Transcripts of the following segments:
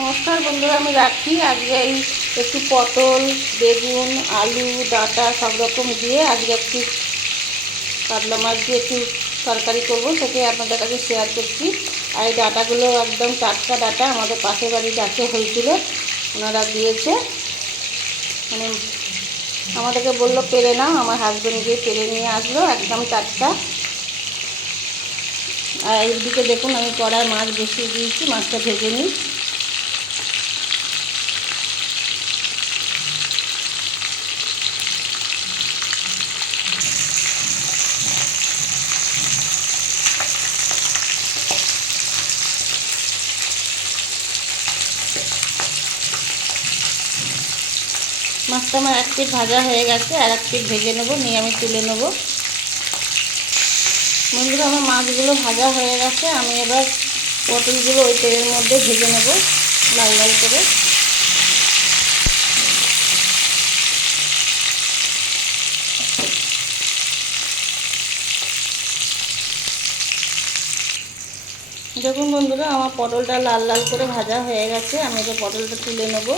নমস্কার বন্ধুরা, আমি রাখি। আজকে এই একটু পটল, বেগুন, আলু, ডাঁটা সব রকম দিয়ে আজকে একটু কাতলা মাছ দিয়ে একটু তরকারি করব, সেটাই আপনাদের কাছে শেয়ার করছি। আর এই ডাটাগুলো একদম টাটকা ডাটা, আমাদের পাশের বাড়ি গাছে হয়েছিল, ওনারা দিয়েছে। মানে আমাদেরকে বলল, পেরে নাও। আমার হাজব্যান্ড গিয়ে পেরে নিয়ে আসলো, একদম টাটকা। আর এইদিকে দেখুন, আমি কড়ায় মাছ বসিয়ে দিয়েছি, মাছটা ভেজে নিই। মাছটা আমার এক পিঠ ভাজা হয়ে গেছে, আর এক পিঠ ভেজে নেব, নিয়ে আমি তুলে নেব। বন্ধুরা, আমার মাছগুলো ভাজা হয়ে গেছে, আমি এবার পটলগুলো ওই তেলের মধ্যে ভেজে নেব, লাল লাল করে। দেখুন বন্ধুরা, আমার পটলটা লাল লাল করে ভাজা হয়ে গেছে, আমি এবার পটলটা তুলে নেব।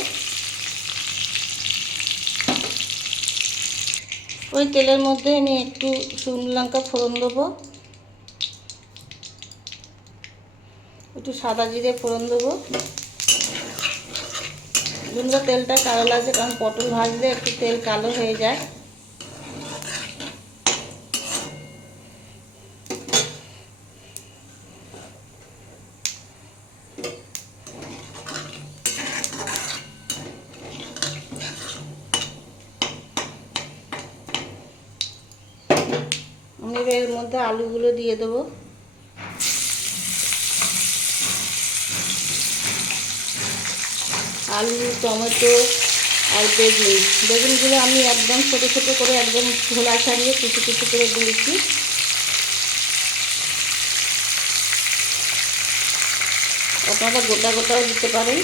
ওই তেলের মধ্যে আমি একটু শুকনো লঙ্কা ফোড়ন দেবো। একটু সাদা জিরে ফোড়ন দেবো। বন্ধুরা, তেলটা কালো লাগছে, কারণ পটল ভাজলে একটু তেল কালো হয়ে যায়। আমি এর মধ্যে আলুগুলো দিয়ে দেবো। আলু, টমেটো আর বেগুন। বেগুনগুলো আমি একদম ছোটো ছোটো করে একদম ঝোলা ছাড়িয়ে কিছু কুচি করে দিয়েছি। আপনারা গোটা গোটাও দিতে পারেন।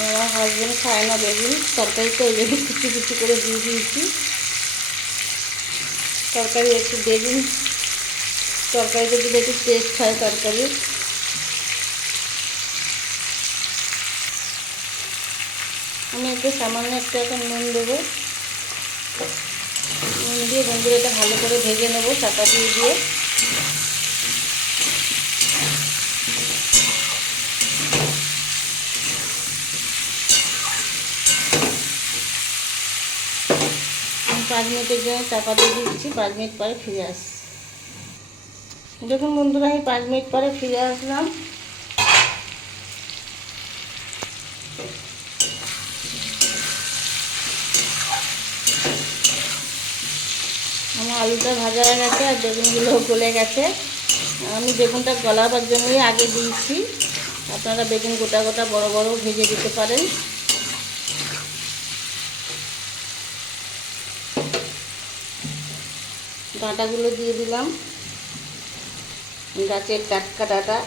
আমার হাজব্যান্ড খায় না বেগুন তরকারিতে ওই জন্য কুচি কুচি করে দিয়ে দিয়েছি। তরকারি, একটু বেগুন তরকারিতে যদি একটু টেস্ট হয় তরকারি আমি একটু সামান্য একটু এখন নুন দেবো। নুন দিয়ে বন্ধুরা এটা ভালো করে ভেজে নেব, চাপা দিয়ে দিয়ে। পাঁচ মিনিটের জন্য চাপা দিয়ে দিচ্ছি পাঁচ মিনিট পরে ফিরে আসছি দেখুন বন্ধুরা আমি পাঁচ মিনিট পরে ফিরে আসলাম। আমার আলুটা ভাজা হয়ে গেছে আর বেগুনগুলো গলে গেছে। আমি বেগুনটা গলাবার জন্যই আগে দিয়েছি। আপনারা বেগুন গোটা গোটা বড় বড় ভেজে দিতে পারেন। ডাঁটাগুলো দিয়ে দিলাম। গাছের টাটকা ডাঁটা।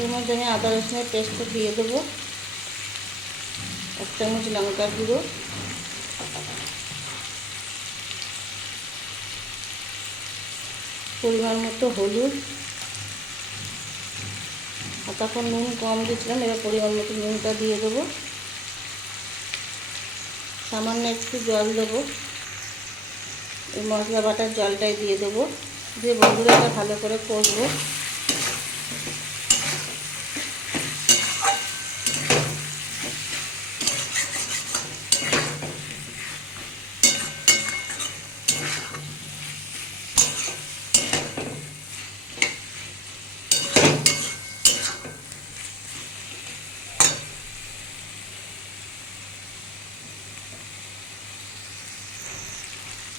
এর মধ্যে আমি আদা রসুনের পেস্টটা দিয়ে দেবো। এক চামচ লঙ্কার গুঁড়ো। পরিমাণ মতো হলুদ। আর তখন নুন কম দিচ্ছিলাম এবার পরিমাণ মতো নুনটা দিয়ে দেবো। সামান্য একটু জল দেবো। এই মশলা বাটার জলটাই দিয়ে দেবো। দিয়ে বন্ধুরা ভালো করে কষবো।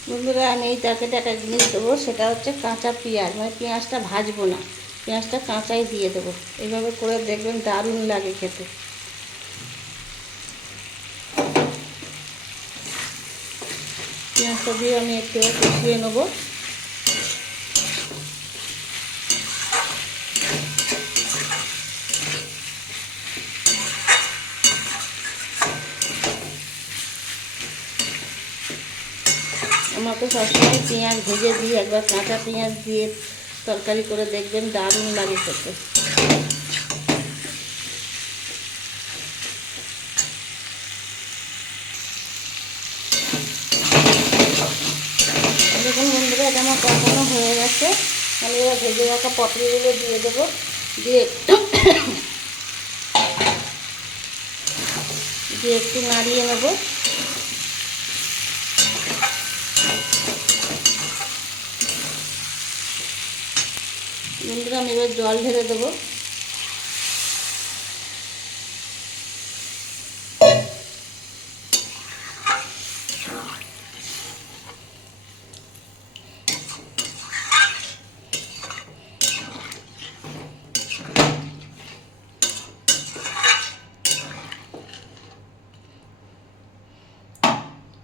বন্ধুরা, আমি এই তাকে একটা জিনিস দেবো, সেটা হচ্ছে কাঁচা পেঁয়াজ। মানে পেঁয়াজটা ভাজবো না, পেঁয়াজটা কাঁচাই দিয়ে দেবো। এইভাবে করে দেখবেন দারুণ লাগে খেতে। পেঁয়াজটা দিয়ে আমি একটু কষিয়ে নেব। মতো সবসময় পেঁয়াজ ভেজে দিই, একবার কাঁচা পেঁয়াজ দিয়ে তরকারি করে দেখবেন দারুণ লাগে খেতে। দেখুন বন্ধুরা, এটা আমার কখনো হয়ে গেছে। আমি এবার ভেজে রাখা পটলগুলো দিয়ে দেবো। দিয়ে দিয়ে একটু নাড়িয়ে নেব। বন্ধুরা আমি এবার জল ঢেলে দেবো।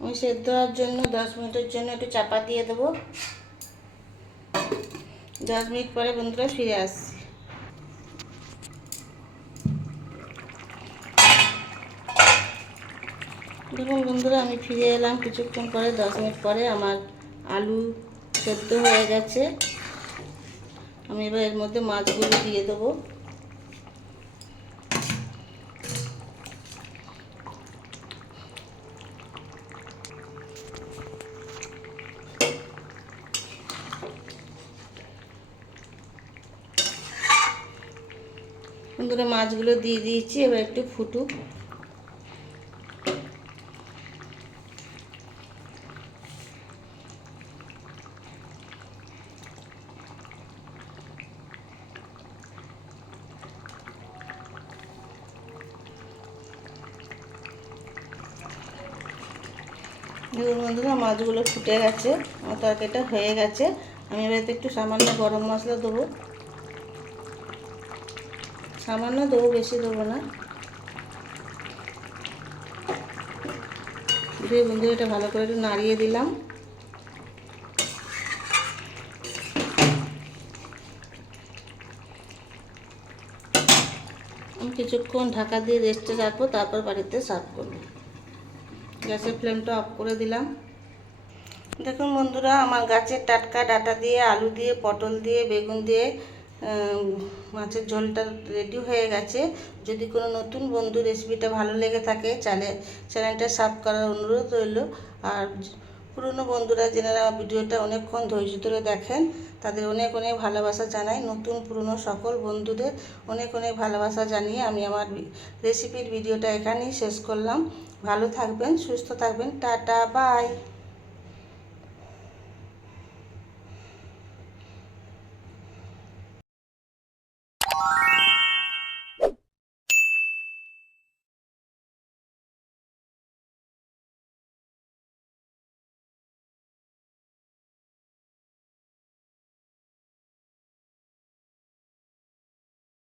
আমি সেদ্ধ হওয়ার জন্য, দশ মিনিটের জন্য একটু চাপা দিয়ে দেবো। দশ মিনিট পরে বন্ধুরা ফিরে আসছি। দেখুন বন্ধুরা, আমি ফিরে এলাম কিছুক্ষণ পরে, দশ মিনিট পরে আমার আলু সেদ্ধ হয়ে গেছে। আমি এবার এর মধ্যে মাছগুলো দিয়ে দেবো। বন্ধুরা মাছগুলো দিয়ে দিয়েছি, এবার একটু ফুটুক দেখুন বন্ধুরা, মাছগুলো ফুটে গেছে, আমার তরকারিটা হয়ে গেছে। আমি এবার একটু সামান্য গরম মশলা দেবো। সামান্য দেবো, বেশি দেবো না। দিয়ে বন্ধু এটা ভালো করে একটু নাড়িয়ে দিলাম। আমি কিছুক্ষণ ঢাকা দিয়ে রেস্টে রাখব, তারপর বাড়িতে সার্ভ করব। গ্যাসের ফ্লেমটা অফ করে দিলাম। দেখুন বন্ধুরা, আমার গাছের টাটকা ডাটা দিয়ে, আলু দিয়ে, পটল দিয়ে, বেগুন দিয়ে মাছের ঝোলটা রেডি হয়ে গেছে। যদি কোনো নতুন বন্ধু রেসিপিটা ভালো লেগে থাকে চালে চ্যানেলটা সাব করার অনুরোধ রইল। আর পুরনো বন্ধুরা আমার ভিডিওটা অনেকক্ষণ ধৈর্য ধরে দেখেন। তাদের অনেক অনেক ভালোবাসা জানাই। নতুন পুরনো সকল বন্ধুদের অনেক অনেক ভালোবাসা জানিয়ে আমি আমার রেসিপির ভিডিওটা এখানেই শেষ করলাম। ভালো থাকবেন, সুস্থ থাকবেন। Tata bye you